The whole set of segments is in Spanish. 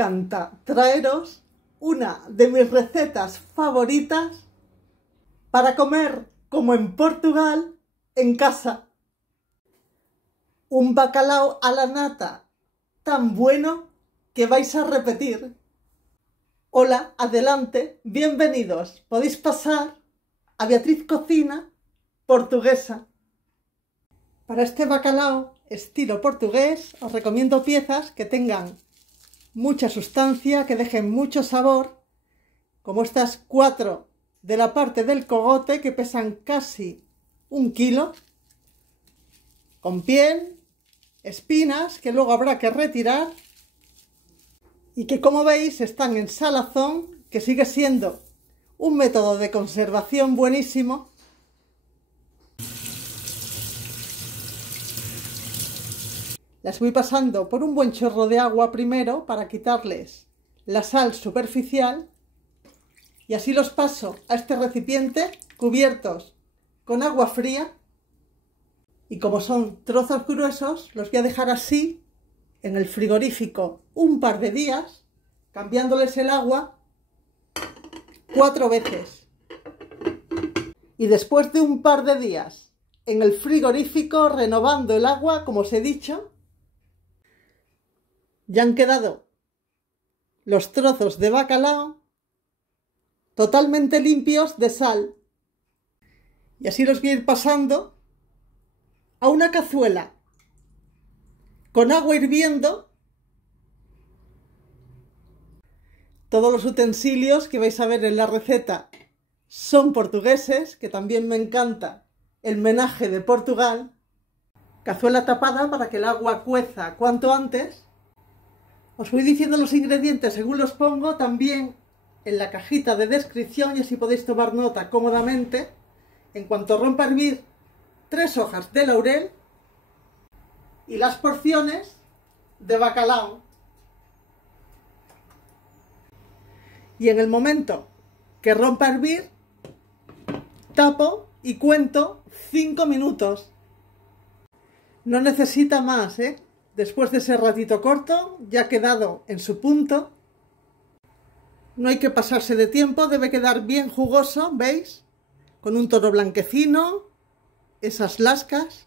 encanta traeros una de mis recetas favoritas para comer como en Portugal en casa. Un bacalao a la nata tan bueno que vais a repetir. Hola, adelante, bienvenidos. Podéis pasar a Beatriz Cocina Portuguesa. Para este bacalao estilo portugués os recomiendo piezas que tengan mucha sustancia, que dejen mucho sabor, como estas 4 de la parte del cogote que pesan casi 1 kilo, con piel, espinas que luego habrá que retirar y que, como veis, están en salazón, que sigue siendo un método de conservación buenísimo. Las voy pasando por un buen chorro de agua primero para quitarles la sal superficial y así los paso a este recipiente cubiertos con agua fría, y como son trozos gruesos los voy a dejar así en el frigorífico un par de días, cambiándoles el agua 4 veces. Y después de un par de días en el frigorífico renovando el agua, como os he dicho, ya han quedado los trozos de bacalao totalmente limpios de sal. Y así los voy a ir pasando a una cazuela con agua hirviendo. Todos los utensilios que vais a ver en la receta son portugueses, que también me encanta el menaje de Portugal. Cazuela tapada para que el agua cueza cuanto antes. Os voy diciendo los ingredientes según los pongo también en la cajita de descripción y así podéis tomar nota cómodamente. En cuanto rompa a hervir, 3 hojas de laurel y las porciones de bacalao. Y en el momento que rompa a hervir, tapo y cuento 5 minutos. No necesita más, ¿eh? Después de ese ratito corto, ya ha quedado en su punto. No hay que pasarse de tiempo, debe quedar bien jugoso, ¿veis? Con un tono blanquecino, esas lascas.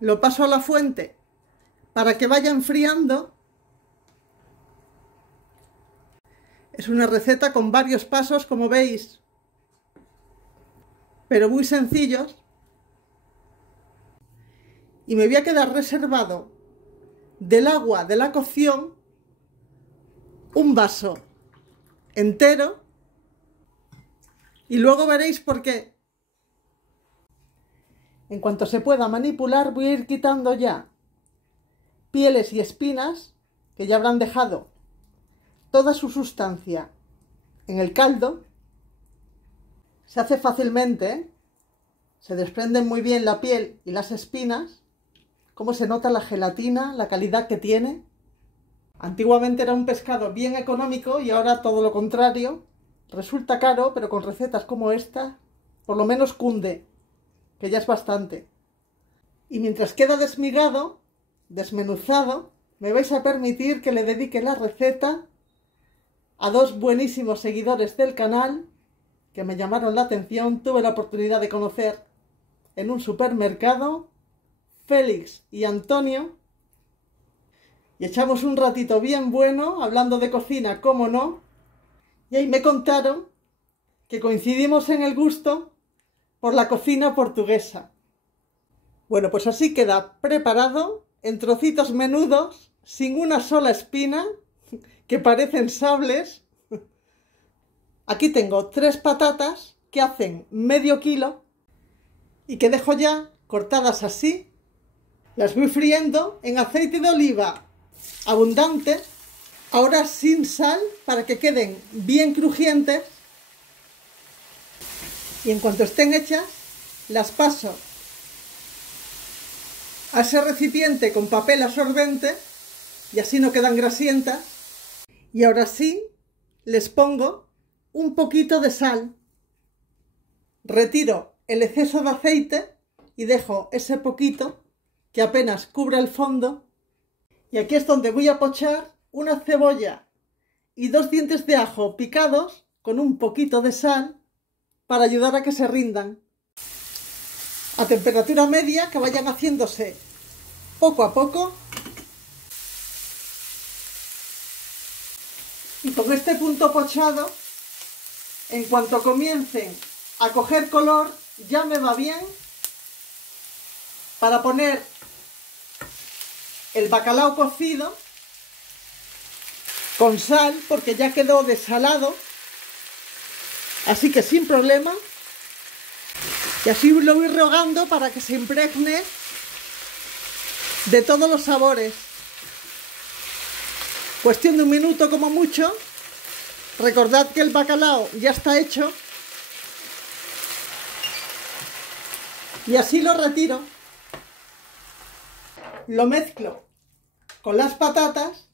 Lo paso a la fuente para que vaya enfriando. Es una receta con varios pasos, como veis, pero muy sencillos. Y me voy a quedar reservado del agua de la cocción un vaso entero y luego veréis por qué. En cuanto se pueda manipular voy a ir quitando ya pieles y espinas que ya habrán dejado toda su sustancia en el caldo. Se hace fácilmente, ¿eh? Se desprenden muy bien la piel y las espinas. Cómo se nota la gelatina, la calidad que tiene. Antiguamente era un pescado bien económico y ahora todo lo contrario. Resulta caro, pero con recetas como esta, por lo menos cunde, que ya es bastante. Y mientras queda desmigado, desmenuzado, me vais a permitir que le dedique la receta a 2 buenísimos seguidores del canal que me llamaron la atención. Tuve la oportunidad de conocer en un supermercado, Félix y Antonio, y echamos un ratito bien bueno hablando de cocina, cómo no, y ahí me contaron que coincidimos en el gusto por la cocina portuguesa. Bueno, pues así queda preparado en trocitos menudos, sin una sola espina, que parecen sables. Aquí tengo 3 patatas que hacen medio kilo y que dejo ya cortadas así. Las voy friendo en aceite de oliva abundante, ahora sin sal, para que queden bien crujientes. Y en cuanto estén hechas, las paso a ese recipiente con papel absorbente y así no quedan grasientas. Y ahora sí, les pongo un poquito de sal. Retiro el exceso de aceite y dejo ese poquito que apenas cubra el fondo. Y aquí es donde voy a pochar una cebolla y 2 dientes de ajo picados con un poquito de sal para ayudar a que se rindan. A temperatura media, que vayan haciéndose poco a poco. Y con este punto pochado, en cuanto comiencen a coger color, ya me va bien para poner el bacalao cocido con sal, porque ya quedó desalado, así que sin problema. Y así lo voy rehogando para que se impregne de todos los sabores. Cuestión de 1 minuto como mucho. Recordad que el bacalao ya está hecho. Y así lo retiro. Lo mezclo con las patatas.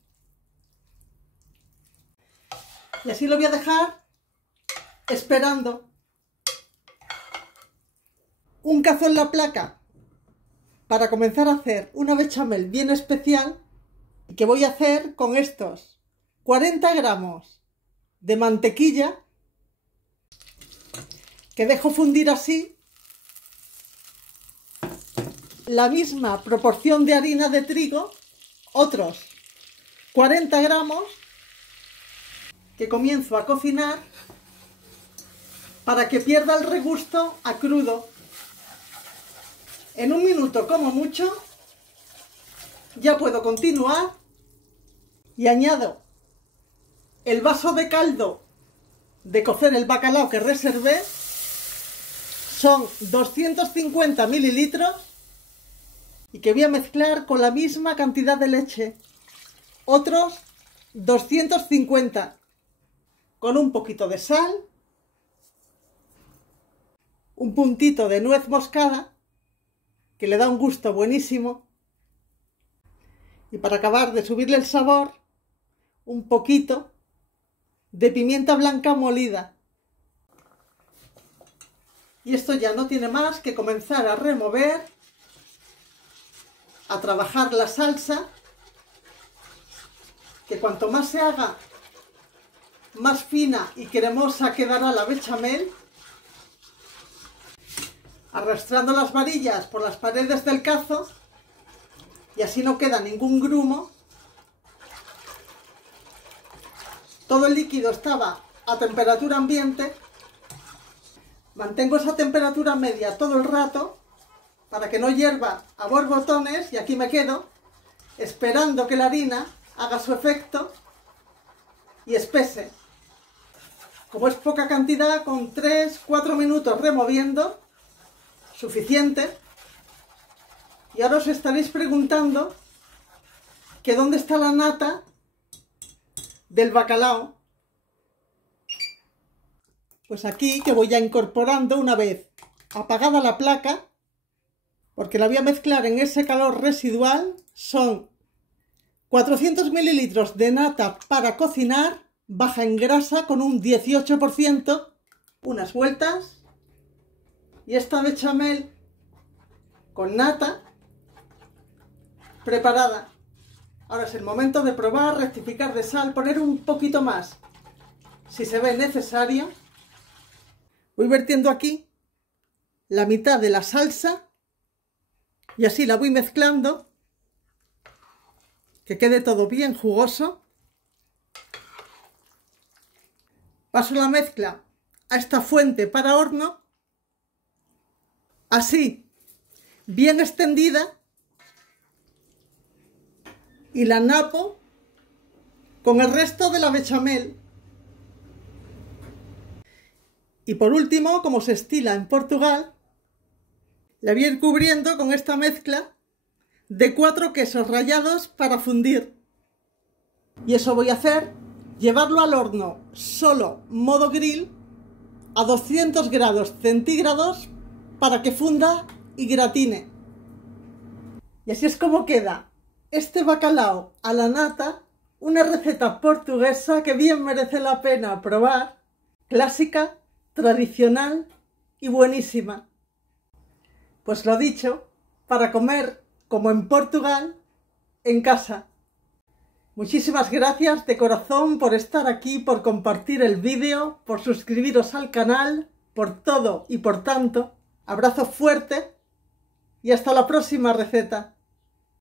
Y así lo voy a dejar esperando. Un cazo en la placa para comenzar a hacer una bechamel bien especial, que voy a hacer con estos 40 gramos de mantequilla que dejo fundir así, la misma proporción de harina de trigo, otros 40 gramos que comienzo a cocinar para que pierda el regusto a crudo. En 1 minuto como mucho ya puedo continuar y añado el vaso de caldo de cocer el bacalao que reservé. Son 250 mililitros y que voy a mezclar con la misma cantidad de leche. Otros 250 con un poquito de sal, un puntito de nuez moscada que le da un gusto buenísimo, y para acabar de subirle el sabor, un poquito de pimienta blanca molida. Y esto ya no tiene más que comenzar a remover, a trabajar la salsa, que cuanto más se haga, más fina y cremosa quedará la bechamel. Arrastrando las varillas por las paredes del cazo, y así no queda ningún grumo. Todo el líquido estaba a temperatura ambiente. Mantengo esa temperatura media todo el rato para que no hierva a borbotones, y aquí me quedo esperando que la harina haga su efecto y espese. Como es poca cantidad, con 3-4 minutos removiendo, suficiente. Y ahora os estaréis preguntando que dónde está la nata del bacalao. Pues aquí, que voy ya incorporando una vez apagada la placa, porque la voy a mezclar en ese calor residual. Son 400 mililitros de nata para cocinar, baja en grasa con un 18%, unas vueltas, y esta bechamel con nata preparada. Ahora es el momento de probar, rectificar de sal, poner un poquito más si se ve necesario. Voy vertiendo aquí la mitad de la salsa y así la voy mezclando, que quede todo bien jugoso. Paso la mezcla a esta fuente para horno, así, bien extendida, y la napo con el resto de la bechamel. Y por último, como se estila en Portugal, la voy a ir cubriendo con esta mezcla de 4 quesos rallados para fundir. Y eso voy a hacer, llevarlo al horno solo modo grill a 200 grados centígrados para que funda y gratine. Y así es como queda este bacalao a la nata, una receta portuguesa que bien merece la pena probar, clásica, tradicional y buenísima. Pues lo dicho, para comer como en Portugal, en casa. Muchísimas gracias de corazón por estar aquí, por compartir el vídeo, por suscribiros al canal, por todo y por tanto. Abrazo fuerte y hasta la próxima receta.